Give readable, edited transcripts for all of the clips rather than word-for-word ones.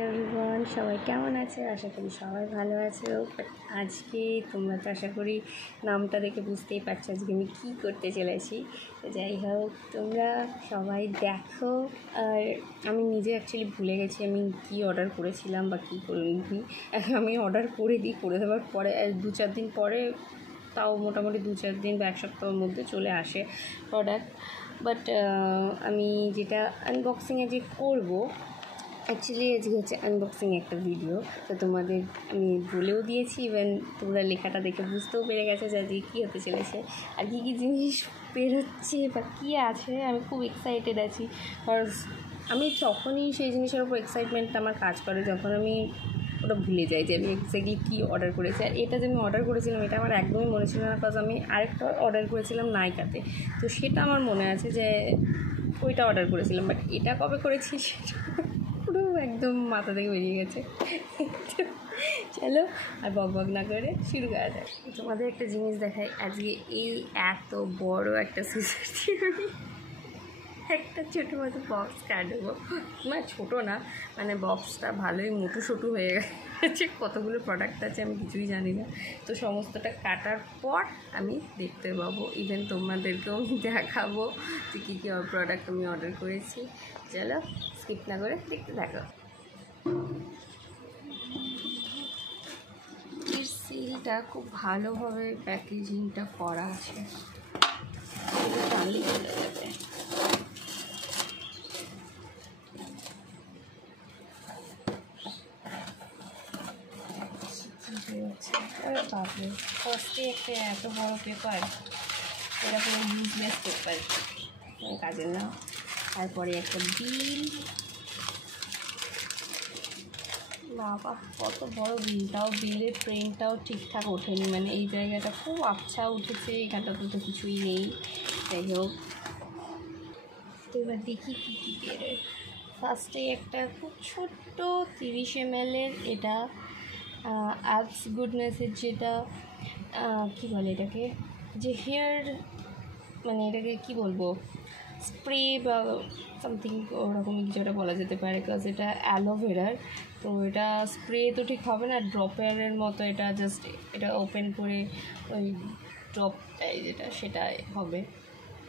Everyone, সবাই কেমন আছে? আশা করি সবাই ভালো আছো। আজকে তোমরা তো আশা করি নামটা দেখে বুঝতেই পারছো আজকে আমি কী করতে চলেছি। তো যাই হোক, তোমরা সবাই দেখো। আর আমি নিজে অ্যাকচুয়ালি ভুলে গেছি আমি কী অর্ডার করেছিলাম বা কী করিনি। আমি অর্ডার করে দিই, করে দেওয়ার পরে 2-4 দিন পরে, তাও মোটামুটি 2-4 দিন বা 1 সপ্তাহের মধ্যে চলে আসে প্রোডাক্ট। বাট আমি যেটা আনবক্সিংয়ে যে করবো, অ্যাকচুয়ালি আজকে হচ্ছে আনবক্সিং একটা ভিডিও। তো তোমাদের আমি বলেও দিয়েছি, ইভেন তোমরা লেখাটা দেখে বুঝতেও পেরে গেছে যে আজকে কী হতে চলেছে আর কী কী জিনিস বেরোচ্ছে বা কী আছে। আমি খুব এক্সাইটেড আছি, কারণ আমি তখনই সেই জিনিসের উপর এক্সাইটমেন্টটা আমার কাজ করে যখন আমি ওটা ভুলে যাই যে আমি এক্স্যাক্টলি কী অর্ডার করেছি। আর এটা যে আমি অর্ডার করেছিলাম এটা আমার একদমই মনে ছিল না, বিকজ আমি আরেকটা অর্ডার করেছিলাম নাইকাতে, তো সেটা আমার মনে আছে যে ওইটা অর্ডার করেছিলাম। বাট এটা কবে করেছি সেটা পুরো একদম মাথা থেকে বেরিয়ে গেছে। চলো আর বক না করে শুরু করা যাক। তোমাদের একটা জিনিস দেখাই, আজকে এই এত বড় একটা সিজার দিয়ে আমি একটা ছোটো মতো বক্স কাটবো। মানে ছোটো না, মানে বক্সটা ভালোই মোটু হয়ে গেছে। কতগুলো প্রোডাক্ট আছে আমি কিছুই জানি না। তো সমস্তটা কাটার পর আমি দেখতে পাবো, ইভেন তোমাদেরকেও আমি দেখাবো যে কী কী প্রোডাক্ট আমি অর্ডার করেছি। চলো স্কিপ না করে দেখতে থাকো। এর সিলটা খুব ভালোভাবে প্যাকেজিংটা করা আছে, টানলেই চলে যাবে। বাপরে, ফার্স্টে একটা এত বড় পেপার, এটা পুরো ইউজলেস পেপার, কাজের না। তারপরে একটা বিল, বাবা কত বড় বিলটাও, বিলের প্রিন্টটাও ঠিকঠাক ওঠেনি, মানে এই জায়গাটা খুব আবছা উঠেছে, এখানটাতে তো কিছুই নেই। যাই হোক, তো এবার দেখি কী কী বেরোয়। ফার্স্টে একটা খুব ছোট্ট 30 ml এটা অ্যাবস গুডনেসের, যেটা কী বলে এটাকে, যে হেয়ার, মানে এটাকে কী বলবো, স্প্রে বা সামথিং ওরকমই কিছু একটা বলা যেতে পারে, বিকজ এটা অ্যালোভেরার। তো এটা স্প্রে তো ঠিক হবে না, ড্রপের মতো, এটা জাস্ট এটা ওপেন করে ওই ড্রপটাই যেটা সেটাই হবে।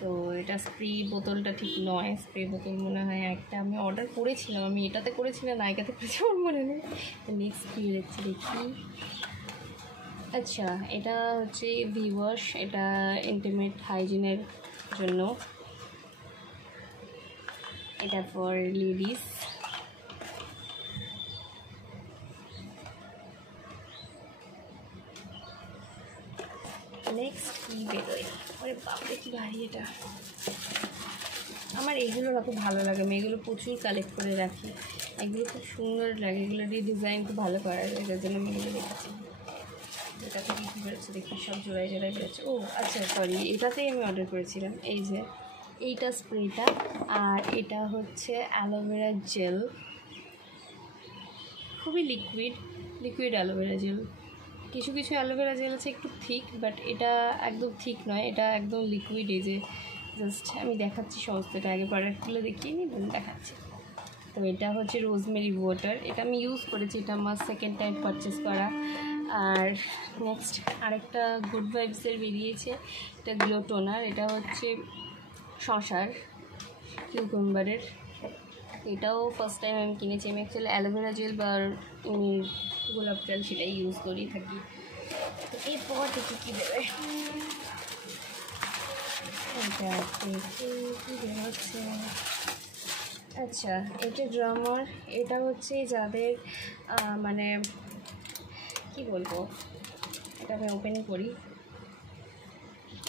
তো এটা স্প্রে বোতলটা ঠিক নয়, স্প্রে বোতল মনে হয় একটা আমি অর্ডার করেছিলাম, আমি এটাতে করেছিলাম নাইকাতে করেছি আমার মনে নেই। নেক্সট কী দেখছি দেখি। আচ্ছা, এটা হচ্ছে ভিওয়াশ, এটা ইন্টিমেট হাইজিনের জন্য, এটা ফর লেডিস। নেক্সট কী বেরোয়, আরে বাপরে কী ভারী এটা। আমার এগুলো খুব ভালো লাগে, আমি এগুলো প্রচুর কালেক্ট করে রাখি, এগুলো খুব সুন্দর লাগে, এগুলো দিয়ে ডিজাইন খুব ভালো করা যায়, যার জন্য আমি এগুলো রেখেছি। এটা থেকে কী বেরোচ্ছে দেখি, সব জোড়ায় বেরোচ্ছে। ও আচ্ছা, সরি, এটাতেই আমি অর্ডার করেছিলাম। এই যে এইটা স্প্রেটা, আর এটা হচ্ছে অ্যালোভেরা জেল, খুবই লিকুইড অ্যালোভেরা জেল। কিছু অ্যালোভেরা জেল আছে একটু থিক, বাট এটা একদম থিক নয়, এটা একদম লিকুইড। এই যে জাস্ট আমি দেখাচ্ছি সমস্তটা, আগে প্রোডাক্টগুলো দেখিয়ে নিই দেখাচ্ছি। তো এটা হচ্ছে রোজমেরি ওয়াটার, এটা আমি ইউজ করেছি, এটা আমার সেকেন্ড টাইম পারচেস করা। আর নেক্সট আরেকটা গুড ভাইবসের বেরিয়েছে, এটা গ্লো টোনার, এটা হচ্ছে শশার কিউকাম্বারের। এটাও ফার্স্ট টাইম আমি কিনেছি। আমি অ্যাকচুয়ালি অ্যালোভেরা জেল বা গোলাপ জল সেটাই ইউজ করেই থাকি। তো এরপর দেখি কী দেবে, এটা কী বেরোচ্ছে। আচ্ছা, এটা ড্রামার, এটা হচ্ছে যাদের মানে কি বলবো, এটা আমি ওপেন করি।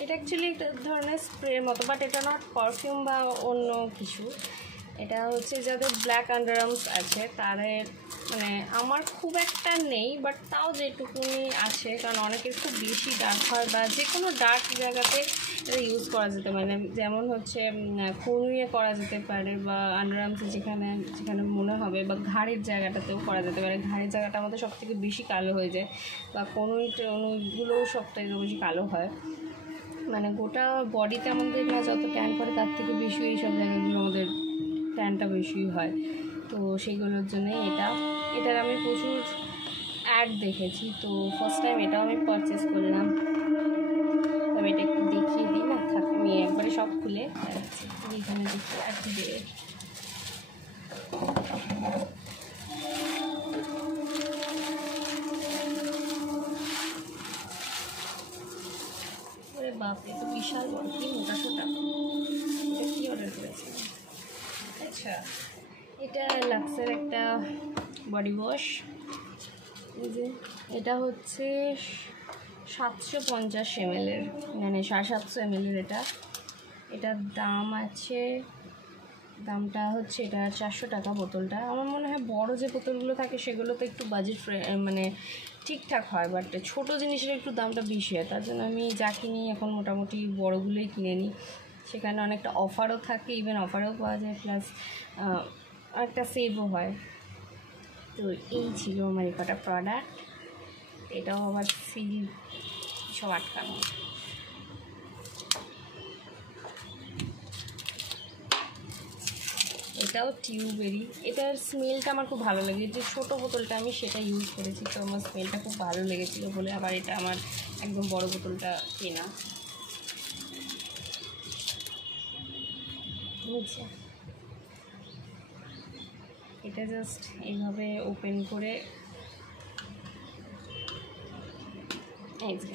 এটা অ্যাকচুয়ালি একটা ধরনের স্প্রের মতো, বাট এটা নট পারফিউম বা অন্য কিছু। এটা হচ্ছে যাদের ব্ল্যাক আন্ডারআর্মস আছে তাদের, মানে আমার খুব একটা নেই, বাট তাও যেটুকুনি আছে, কারণ অনেকের খুব বেশি ডার্ক হয় বা যে কোনো ডার্ক জায়গাতে এটা ইউজ করা যেতে পারে, যেমন হচ্ছে কনুইয়ে করা যেতে পারে, বা আন্ডারআর্মসে যেখানে মনে হবে, বা ঘাড়ের জায়গাটাতেও করা যেতে পারে। ঘাড়ের জায়গাটা আমাদের সব থেকে বেশি কালো হয়ে যায়, বা কনুইগুলোও সব থেকে বেশি কালো হয়, মানে গোটা বডিতে আমাদের না যত ট্যান করে তার থেকে বেশি এইসব জায়গাগুলো আমাদের ট্যানটা বেশি হয়। তো তো সেইগুলোর জন্যে এটার আমি প্রচুর অ্যাড দেখেছি, তো ফার্স্ট টাইম এটাও আমি পারচেস করলাম। তবে এটা একটু দেখিয়ে দিই না, থাক আমি একবারে সব খুলে দেখাচ্ছি। এইখানে দেখি আর কি দেবে। বাপরে, তো বিশাল বড়, কি মোটা সোটা। এটা কী অর্ডার করেছি? আচ্ছা, এটা লাক্সের একটা বডি ওয়াশ। এই যে এটা হচ্ছে 750 ml, মানে 750 ml। এটার দাম আছে, দামটা হচ্ছে এটা 400 টাকা বোতলটা। আমার মনে হয় বড় যে বোতলগুলো থাকে সেগুলো তো একটু বাজেট মানে ঠিকঠাক হয়, বাট ছোটো জিনিসের একটু দামটা বেশি হয়। তার জন্য আমি যা কিনি এখন মোটামুটি বড়গুলোই কিনে নিই। সেখানে অনেকটা অফারও থাকে, ইভেন অফারও পাওয়া যায়, প্লাস অনেকটা সেভও হয়। তো এই ছিল আমার কটা প্রোডাক্ট। এটাও আবার সিল সব আটকানো। এটাও টিউবেরই। এটার স্মেলটা আমার খুব ভালো লাগে, যে ছোটো বোতলটা আমি সেটা ইউজ করেছি, তো আমার স্মেলটা খুব ভালো লেগেছিলো বলে আবার এটা আমার একদম বড় বোতলটা কেনা। বুঝছে, এটা জাস্ট এইভাবে ওপেন করে এই যে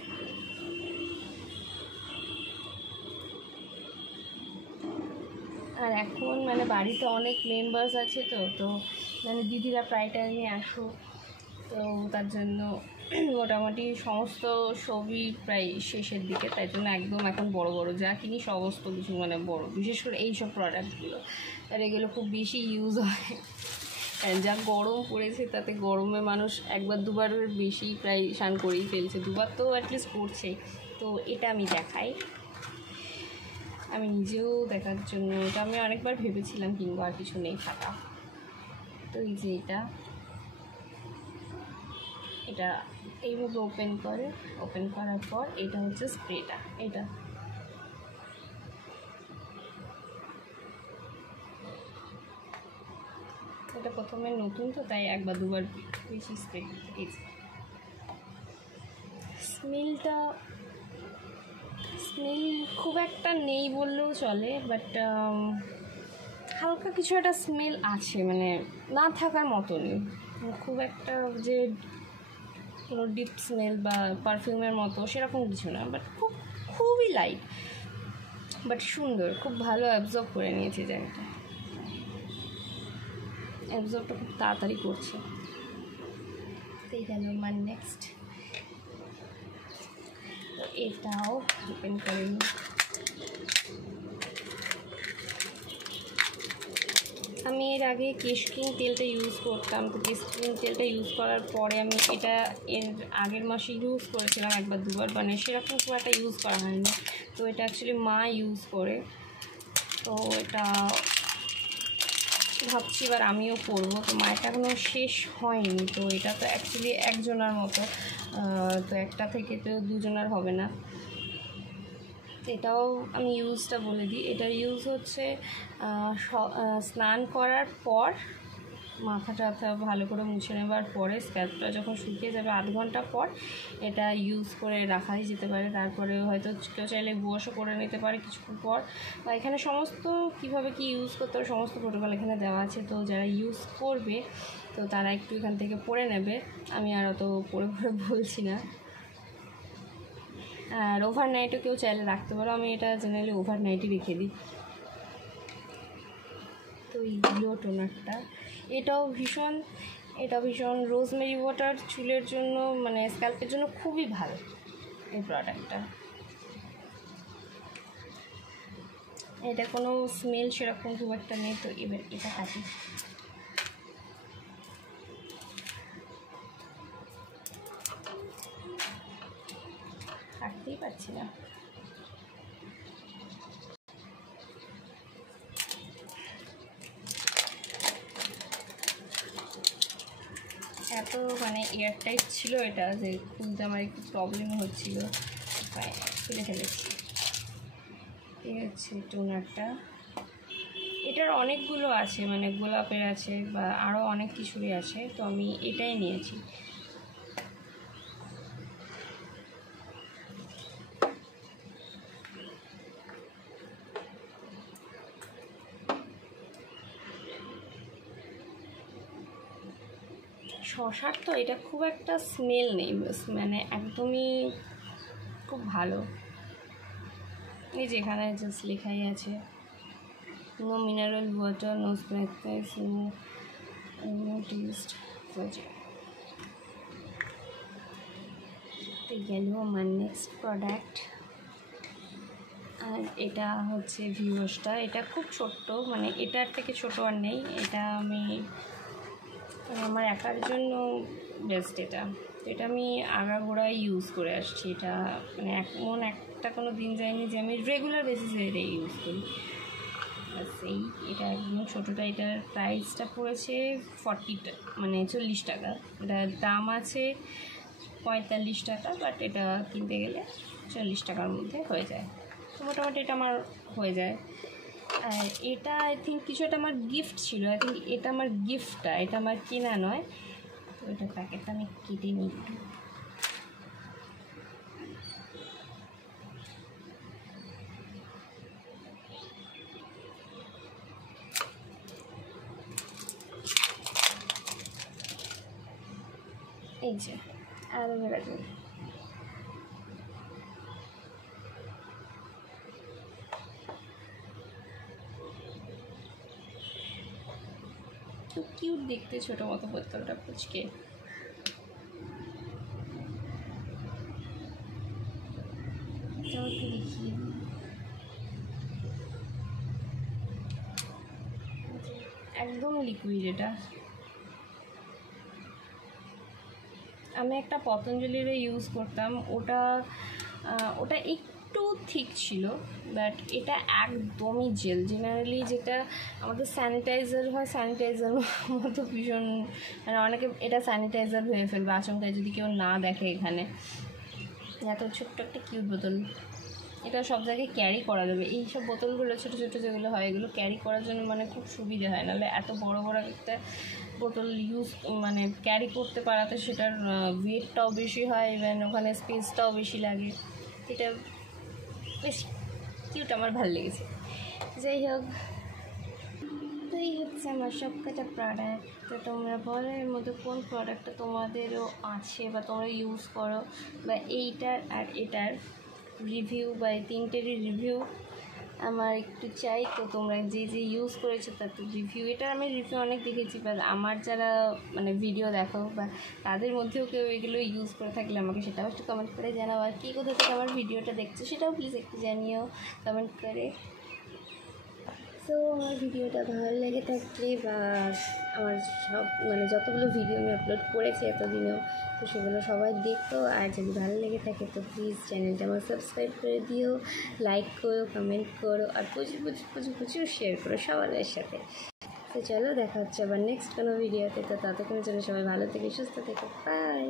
আর এখন মানে বাড়িতে অনেক মেম্বার্স আছে, তো মানে দিদিরা প্রায় টাইমে আসো, তো তার জন্য মোটামুটি সমস্ত সবই প্রায় শেষের দিকে, তাই জন্য একদম এখন বড় বড় যা কিনি সমস্ত কিছু মানে বড়, বিশেষ করে এই সব প্রোডাক্টগুলো। আর এগুলো খুব বেশি ইউজ হয়, যা গরম পড়েছে তাতে গরমে মানুষ একবার দুবারের বেশি প্রায় স্নান করেই ফেলছে, দুবার তো অ্যাটলিস্ট করছেই। তো এটা আমি দেখাই, আমি নিজেও দেখার জন্য এটা আমি অনেকবার ভেবেছিলাম কিংবা আর কিছু নেই ফাটা। তো এই যে এটা এইভাবে ওপেন করার পর এটা হচ্ছে স্প্রেটা। এটা প্রথমে নতুন তো তাই একবার দুবার বেশি স্প্রে। স্মেল খুব একটা নেই বললেও চলে, বাট হালকা কিছু একটা স্মেল আছে, মানে না থাকার মতনই, খুব একটা যে কোনো ডিপ স্মেল বা পারফিউমের মতো সেরকম কিছু না, বাট খুবই লাইট, বাট সুন্দর, খুব ভালো অ্যাবজর্ব করে নিয়েছে জায়গাটা, অ্যাবজর্বটা খুব তাড়াতাড়ি করছে। এই গেল আমার নেক্সট। তো এটাও ওপেন করে নিই। আমি এর আগে কেশকিং তেলটা ইউজ করতাম, তো কেশকিং তেলটা ইউজ করার পরে আমি এটা এর আগের মাসে ইউজ করেছিলাম একবার দুবার, মানে সেরকম খুব একটা ইউজ করা হয়নি। তো এটা অ্যাকচুয়ালি মা ইউজ করে, তো এটা ভাবছি এবার আমিও করবো। তো মায়েরটা এখনও শেষ হয়নি, তো এটা তো অ্যাকচুয়ালি একজনের মতো, তো একটা থেকে তো দুজনের হবে না। এটাও আমি ইউজটা বলে দিই। এটার ইউজ হচ্ছে স্নান করার পর মাথাটা ভালো করে মুছে নেবার পরে, স্ক্যাল্পটা যখন শুকিয়ে যাবে আধ ঘন্টা পর এটা ইউজ করে রাখাই যেতে পারে। তারপরে হয়তো কেউ চাইলে ওয়াশও করে নিতে পারে কিছুক্ষণ পর। বা এখানে সমস্ত কীভাবে কি ইউজ করতে হবে সমস্ত প্রোটোকল এখানে দেওয়া আছে, তো যারা ইউজ করবে তো তারা একটু এখান থেকে পড়ে নেবে, আমি আর অত পড়ে বলছি না। আর ওভারনাইটও কেউ চাইলে রাখতে পারো, আমি এটা জেনারেলি ওভারনাইটই রেখে দিই। তো এই গ্লো টোনারটা এটাও ভীষণ রোজমেরি ওয়াটার চুলের জন্য মানে স্ক্যাল্পের জন্য খুবই ভালো এই প্রোডাক্টটা। এটা কোনো স্মেল সেরকম খুব একটা নেই। তো এবার এটা কাটি, কাটতেই পারছি না। এত মানে এয়ারটাইট ছিল এটা যে খুলতে আমার একটু প্রবলেম হচ্ছিল, খুলে ফেলেছি। এই হচ্ছে টোনারটা। এটার অনেকগুলো আছে, মানে গোলাপের আছে বা আরও অনেক কিছুরই আছে, তো আমি এটাই নিয়েছি। শশার তো এটা খুব একটা স্মেল নেই, মানে একদমই খুব ভালো। এই যেখানে জাস্ট লেখাই আছে no mineral water, no freshness, no taste. গেল আমার নেক্সট প্রোডাক্ট। আর এটা হচ্ছে ভিউসটা, এটা খুব ছোট্ট, মানে এটার থেকে ছোটো আর নেই। এটা আমি আমার একার জন্য বেস্ট। এটা আমি আগাগোড়ায় ইউজ করে আসছি। এটা মানে এমন একটা কোনো দিন যায়নি যে আমি রেগুলার বেসিসে এটা ইউজ করি। সেই এটা একদম ছোটোটা, এটার প্রাইসটা পড়েছে 40 টাকা। এটার দাম আছে 45 টাকা, বাট এটা কিনতে গেলে 40 টাকার মধ্যে হয়ে যায়। তো মোটামুটি এটা আমার হয়ে যায়। আর এটা আই থিঙ্ক কিছু একটা আমার গিফট ছিল, আই থিঙ্ক এটা আমার গিফটটা, এটা আমার কেনা নয়। তো এটা প্যাকেটটা আমি কেটে নিই একটু। এই যে অ্যালোভেরা জেল। খুব কিউট দেখতে, ছোটো মতো বোতলটা পুচকে। দেখি একদম লিকুইড। এটা আমি একটা পতঞ্জলির ইউজ করতাম, ওটা একটু থিক ছিল, বাট এটা একদমই জেল। জেনারেলি যেটা আমাদের স্যানিটাইজার হয়, স্যানিটাইজার মতো ভীষণ, মানে অনেকে এটা স্যানিটাইজার ভেবে ফেলবে আচমকায় যদি কেউ না দেখে। এখানে এত ছোট্ট একটা কিউট বোতল, এটা সব জায়গায় ক্যারি করা যাবে। এই সব বোতলগুলো ছোটো ছোটো যেগুলো হয়, এগুলো ক্যারি করার জন্য মানে খুব সুবিধা হয়। নাহলে এত বড় বড় একটা বোতল মানে ক্যারি করতে পারাতে সেটার ওয়েটটাও বেশি হয়, ইভেন ওখানে স্পেসটাও বেশি লাগে। এটা বেশ কিউট, আমার ভালো লেগেছে। যাই হোক, তো এই হচ্ছে আমার সব কটা প্রোডাক্ট। তো তোমরা বলো এর মধ্যে কোন প্রোডাক্টটা তোমাদেরও আছে বা তোমরা ইউজ করো, বা এইটার আর এটার রিভিউ বা এই তিনটেরই রিভিউ আমার একটু চাই। তো তোমরা যে যে ইউজ করেছো তার তো রিভিউ, এটার আমি রিভিউ অনেক দেখেছি, বা আমার যারা মানে ভিডিও দেখো বা তাদের মধ্যেও কেউ এগুলো ইউজ করে থাকলে আমাকে সেটাও একটু কমেন্ট করে জানাও। আর কী কোথা থেকে আমার ভিডিওটা দেখছো সেটাও প্লিজ একটু জানিও কমেন্ট করে। তো আমার ভিডিওটা ভালো লেগে থাকলে বা আমার সব মানে যতগুলো ভিডিও আমি আপলোড করেছি এতদিনেও, তো সেগুলো সবাই দেখো। আর যদি ভালো লেগে থাকে তো প্লিজ চ্যানেলটা আমার সাবস্ক্রাইব করে দিও, লাইক করো, কমেন্ট করো, আর প্রচুর প্রচুর প্রচুর প্রচুর শেয়ার করো সবার সাথে। তো চলো, দেখা হচ্ছে আবার নেক্সট কোনো ভিডিওতে। তো ততক্ষণের জন্য সবাই ভালো থেকে সুস্থ থেকে, বাই।